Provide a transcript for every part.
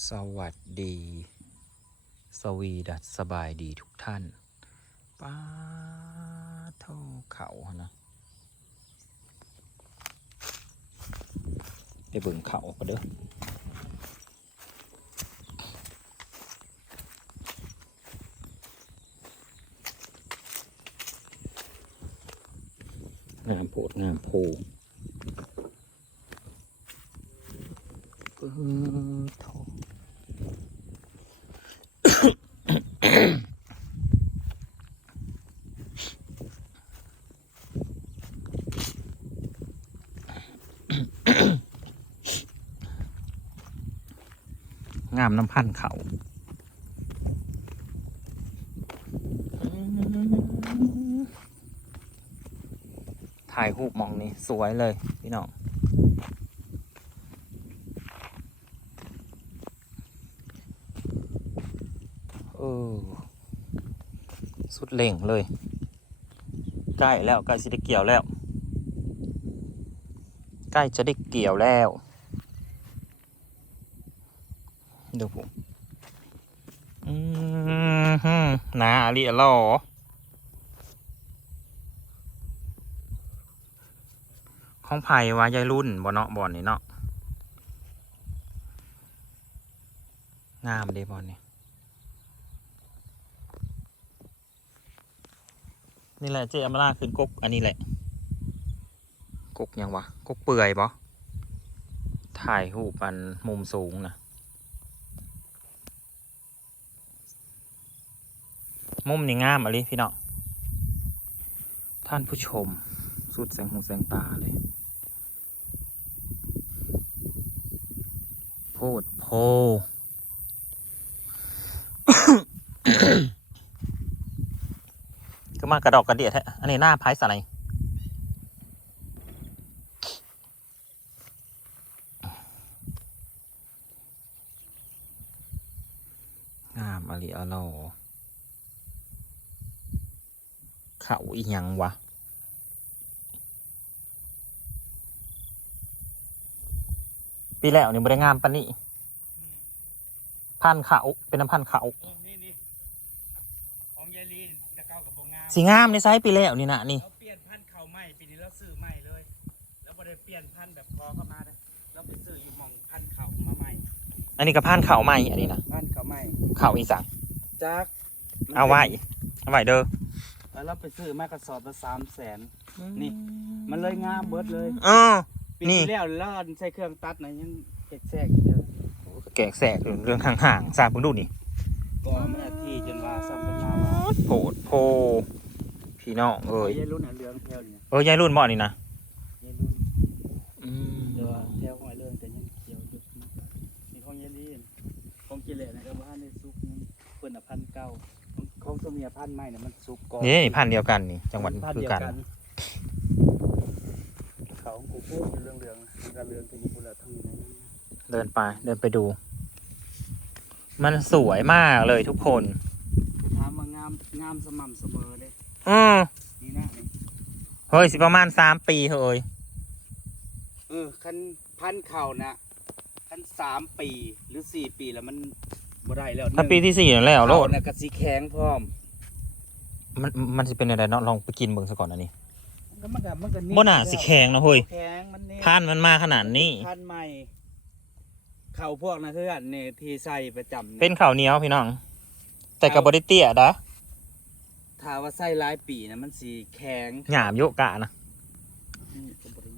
สวัสดี สวีดัสสบายดีทุกท่านป้าเท่าเขาหั่นนะไปเบิ่งเขาก็เด้องามโพดงามโพามน้ำพันเขาถ่ายรูปมองนี้สวยเลยพี่น้องเออสุดเล่งเลย ใกล้แล้วใกล้จะได้เกี่ยวแล้ว ใกล้จะได้เกี่ยวแล้ว ดูผมอืมฮึนาอาลีอะลอของไผ่วายายรุ่นบ่เนาะบ่อนนี่เนาะงามเด้บ่อนนี่นี่แหละเจอมาล่าขึ้นกกอันนี้แหละ กกยังวะ กกเปื่อยบ่ถ่ายรูปันมุมสูงนะ มุมนี่งามอะลิพี่น้องท่านผู้ชม สุดแสงหูแสงตาเลย โพดโพก็มากระดอกกระเดียดแท้อันนี้หน้าไพ่สไรงามอะลิอะลอ เขาอีหยังวะปีแล้วนี่บริงามปานนี่พันเขาเป็นน้ำพันเขานี่นี่ของยายลีนตะเก้ากับโบงามสีงามในไซส์ปีแล้วนี่นะนี่เราเปลี่ยนพันธุ์เข่าใหม่ปีนี้เราซื้อใหม่เลย แล้วบ่ได้เปลี่ยนพันธุ์แบบพอเข้ามาเลยเราไปซื้ออยู่หมองพันธุ์เข่ามาใหม่ อันนี้ก็พันเขาใหม่อันนี้นะพันธุ์เข่าใหม่เขาอีสังจักเอาไว้เอาไว้เด้อ แล้วเราไปซื้อมากระสอบละสามแสนนี่ มันเลยงามเบิดเลยเออปีนี่ ที่แล้วเราใช้เครื่องตัดนะยังเจ็ดแทรกอยู่เด้อแกกแสกเรื่องห่างๆสาบเพิ่งดูนี่ก็แม่ที่จนว่าซ้ำกันมาว่าโผดโพพี่น้องเอ้ยยายรุ่นอะเรืองแถวเนี่ยเออยายรุ่นบ่นี่นะ ยายรุ่น อืม เดี๋ยวแถวหอยเรืองแต่ยังเขียวอยู่มีของยายลีนของกิเลสนะครับว่าในซุปนี่เพิ่นอะพันเก้าของของ ตัวเมียพันใหม่เนี่ยมันซุปก่อนนี่พันธุ์เดียวกันนี่จังหวัดพันคือเดียวกันเขาของกูพูดเรื่องเรืองๆมันก็เรืองเป็นบุระทั้งนี้นะเดินไป เดินไปดู มันสวยมากเลยทุกคน ถามว่างามงามสม่ำเสมอเลยอืมนี่นะนี่เฮ้ยสิประมาณสามปีเฮ้ยเออคันพันเข่านะคันสามปีหรือสี่ปีแล้วมัน บ่ได้แล้วถ้าปีที่สี่นั่นแล้วโลดเข่านะกระสีแข็งพร้อมมันมันจะเป็นอะไรเนาะลองไปกินเบิ่งซะก่อนอันนี้ก็มันก็มันก็บ่น่าสิแข็งนะเฮ้ยแข็งมันนี่พันธุ์มันมาขนาดนี้พันใหม่เข่าพวกนะเพื่อนเนี่ยที่ใส่ประจำยเป็นข้าวเหนียวพี่น้อง แต่กับบริเตียนะถ้าว่าใส่หลายปีนะมันสีแข็งหยามโยกะนะนี่ก็บ่ได้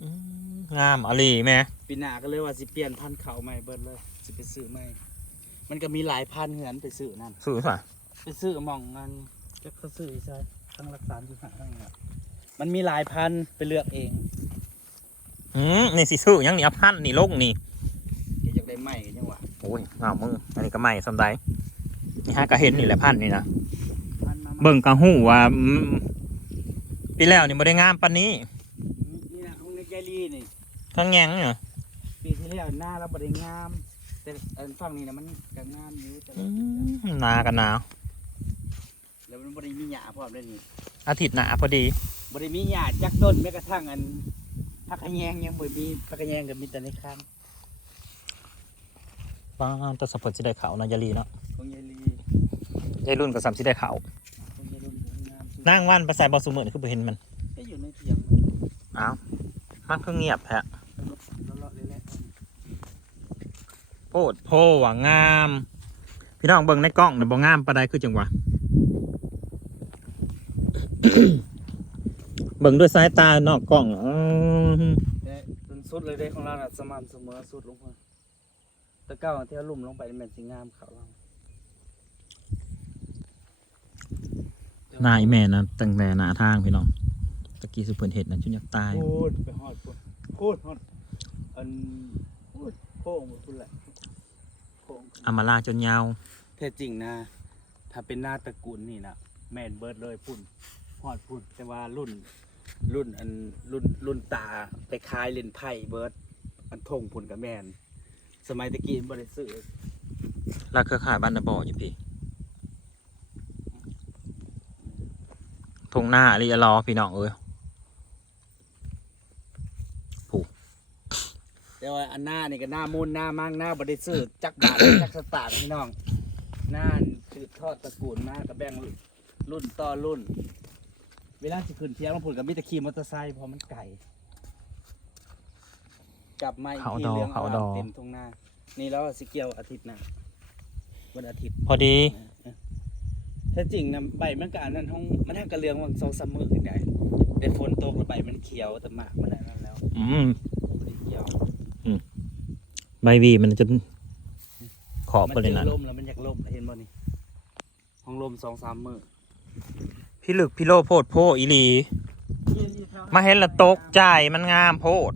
อืมงามอลีแม่ปีหน้าก็เลยว่าสิเปลี่ยนพันธุ์เขาใหม่เบิดเลย สิไปซื้อใหม่มันก็มีหลายพันธุ์เหือนไปซื้อนั่นซื้อป่ะไปซื้อหมองงันจะเขาซื้อใช่ทั้งรักษาที่หาทั้งนั้นมันมีหลายพันธุ์ไปเลือกเองอืมนี่สิซื้อยังนี่เอาพันธุ์นี่ลงนี่เดี๋ยวอยากได้ใหม่กันจังหวะโอ้ยงามมืออันนี้ก็ไม่สำได้นี่ฮะก็เห็นนี่แหละพันธุ์นี่นะพันธุ์มาเบิ่งกะหูว่าอืมปีแล้วนี่บ่ได้งามปานนี้นี่นะของในใจรีนี่ทั้งแยงเนี่ยปีที่แล้วหน้าเราบริงาม แต่อันฝั่งนี้นะมันก็งามอยู่แต่อืว่ามหนากันหนาว แล้วมันบริมีหญ้าพร้อมด้วยนี่อาทิตย์หน้าพอดี บริมีหญ้าจักต้นแม้กระทั่งอันผักขะแยงยังบริมีผักขะแยงก็มีแต่ในข้างป้าแตะสปอร์ตสิได้เขาเนาะอยาลีเนาะของยายลียายรุ่นก็ซ้ำสิได้เขาของยายรุ่นงามสุดนั่งวันไปใส่บอลซูเมอร์นี่คือบ่เห็นมันก็อยู่ในเตียงอ้าวมันคือเงียบแท้มันเลาะๆเลยแหละ โพดโพว่างาม พี่น้องเบิ่งในกล้องเนี่ยบ่งามปานใดคือจังหวะเบิ่งด้วยสายตานอกกล้องอืมแต่จนสุดเลยได้ของเราน่ะสม่ำเสมอสุดลงมาแตะเก้าที่เอาลุ่มลงไปแม่นสิงามเขาเราหน้าอีแม่นะตั้งแต่หน้าทางพี่น้องตะกี้สุเพิ่นเฮ็ดนะจุนอยากตายพูดไปฮอดพูดพูดฮอดอันพูดโค้งไปพูดแหละโค้งอามาลาจนยาวแท้จริงนะ ถ้าเป็นหน้าตระกูลนี่นะแม่นเบิร์ดเลยพุ่นฮอดพุ่นแต่ว่ารุ่น รุ่นอันรุ่นรุ่นตาไปคายเล่นไพ่เบิร์ดอันทงพุ่นกับแม่น สมัยตะกี้บ่ได้ซื้อลาเครือข่ายบ้านนาบ่ออยู่พี่ทงหน้าลีรอพี่น้องเอ้ย แต่ว่าอันหน้านี่ก็หน้ามูลหน้ามั่งหน้าบ่ได้ซื้อจักบาท จักสตางค์พี่น้อง หน้าสืบทอดตระกูลมากับแบ่งรุ่นต่อรุ่น เวลาสิขึ้นเที่ยงลงพุ่นกับมิตรขี่มอเตอร์ไซค์เพราะมันไก่กลับมาอีกเขาทีดอเรื่องเขาราวดอ เต็มทุ่งนานี่แล้วสิเกี่ยวอาทิตย์หน้าวันอาทิตย์ พอดีแท้จริงนะใบมันก็อันนั้นห้องมันทั้งกระเลืองวังสองสามมือขึ้นได้แต่ฝนตกแล้วใบมันเขียวแต่หมากมันอันนั้นแล้วอืม บ่ได้เขียว ใบวีมันจนขอบมันไปเลยเจนะอลมแล้วมันอยากลมเห็นบ่นี่ห้องลมสองสามมือพี่ลึกพี่โลโพดโพอีหลี มาเห็นละตกใจมันงามโพด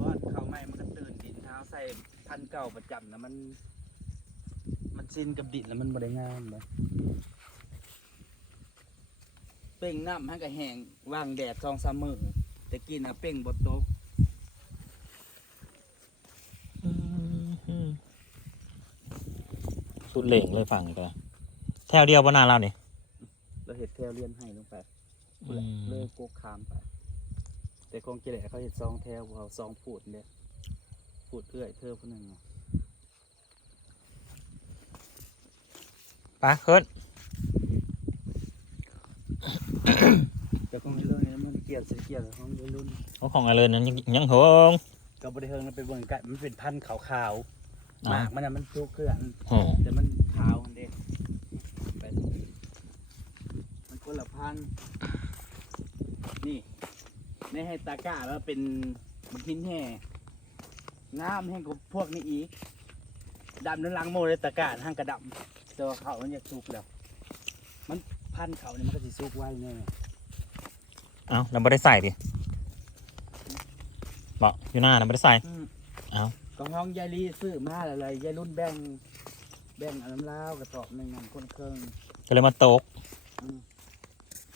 บอดเขาไม่มันก็ตื่นดินเท้าใส่พันเก่าประจำนะมัน มันชินกับดินแล้วมันบ่ได้งามเลยเป่งน้ำให้กับแห้งว่างแดดสองสามมือแต่กินนะเป่งบดตก สุดเหล่งเลยฟังอีกแล้วแถวเดียวบนนาเราเนี่ยเราเห็ดแถวเลียนให้ลงไปอืมเลิกกุกคามไป แต่คงเกลี่ยเขาเห็ดซองแถวเขาซองพูดเลยพูดเอื้อยเธอผู้หนึ่งอะไปขึ้นแต่คงมีเรื่องนี้มันเกี่ยวสิเกี่ยวกับของวัยรุ่นเอาของอะไรนั้นยังยังหงก็บริเทิงมันไปเบิ่งกันมันเป็นพันธุ์ขาวๆ หอ๋อมากมันน่ะมันทุกเครื่องโหแต่มันขาวอันเด็ไปมันคนละพันธุ์นี่ในให้ตาก้าแล้วเป็นมันหินแห่งามแห่งกับพวกนี้อีกดำนั้นล้างโมเลยตาก้าห้างกระดำแต่ว่าเขามันจะสุกแล้ว มันพันธุ์เขาเนี่ยมันก็สิสุกไว้แน่เอาเราไม่ได้ใส่ดิบอกอยู่หน้าเราไม่ได้ใส่ อืม เอา ก็ห้องยายลีซื้อมาอะไรยายรุ่นแบ่งแบ่งอันน้ำลาวกระสอบหนึ่งอันคนเครื่องก็เลยมาตกอืม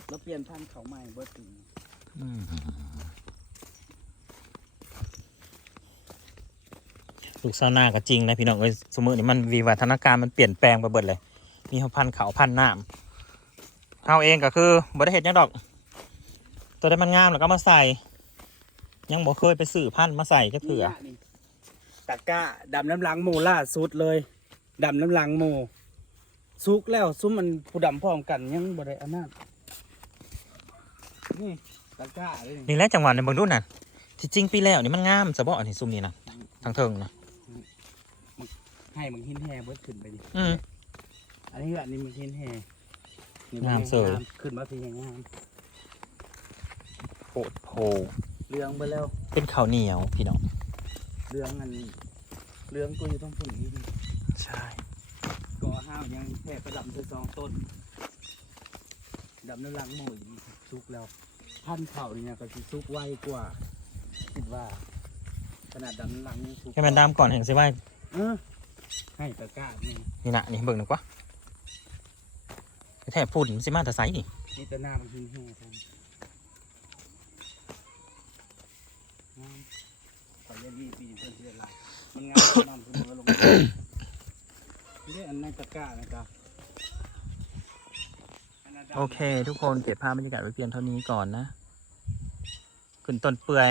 แล้วเปลี่ยนพันธุ์เขาใหม่เบิดถึงลูกสาวหน้าก็จริงนะพี่น้องเอ้ยสมมตินี่มันวิวัฒนาการมันเปลี่ยนแปลงไปเบิดเลย มีพันธุ์เขาพันธุ์น้ำเขาเองก็คือบ่ได้เห็ดหยังดอก ตัวได้มันงามแล้วก็มาใส่ ยังบ่เคยไปสื่อพันธุ์มาใส่ก็เถื่อ นี่ยนี่ ตะกร้าดำน้ำล้างหมูล่าสุดเลยดำน้ำล้างหมูซุกแล้วซุ้มมันผู้ดำพร้อมกันยังบ่ได้อันนั้นนี่ตะกร้าเลยนี่นี่แหละจังหวะในเบางรุ่นน่ะที่จริงปีแล้วนี่มันงามจะบอกอันนี้ซุ่มนี่นะทางเทิงนะให้มึงหินแห่เบิดขึ้นไปดิอืมอันนี้อันนี้มึงหินแห่นี่งามเสยขึ้นมาทีอย่างงามโพดโพเรืองไปแล้วเป็นข้าวเหนียวพี่น้อง เรื่องอันเรื่องกูอยู่ต้องฝึกอีกใช่ก่อห้าวยังแค่กระดำเธอสองต้นดำน้ำลังหมูอยู่ซุกแล้วพันธุ์เขาเนี่ยก็สิซุกไวกว่าคิดว่า ขนาดดำน้ำลังยังซุกให้มันดำก่อนเห็นสิว่าเออให้ตะกร้านี่นี่นะนี่เบิ่งหน่อยกว่าแท้ฝุ่นมันสิมาแต่ไซนี่นี่แต่หน้ามันหิ้งแห้งกันงามขอ เรียนรีปีนี้เพิ่นสิได้หลายมันงามนำขึ้นมาลงนี่อันนั้นตะกร้านะครับนนั้นดำโอเค ทุกคนเก็บภาพบรรยากาศไว้เพียงเท่านี้ก่อนนะ ขึ้นต้นเปื่อย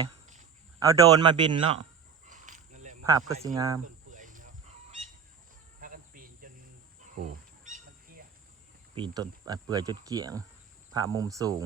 เอาโดรนมาบินเนาะ นั่นแหละภาพก็สวยงาม ต้นเปื่อยเนาะโอ้ปีนต้นอะเปื่อยจนเกลี่ยงผ่ามุมสูง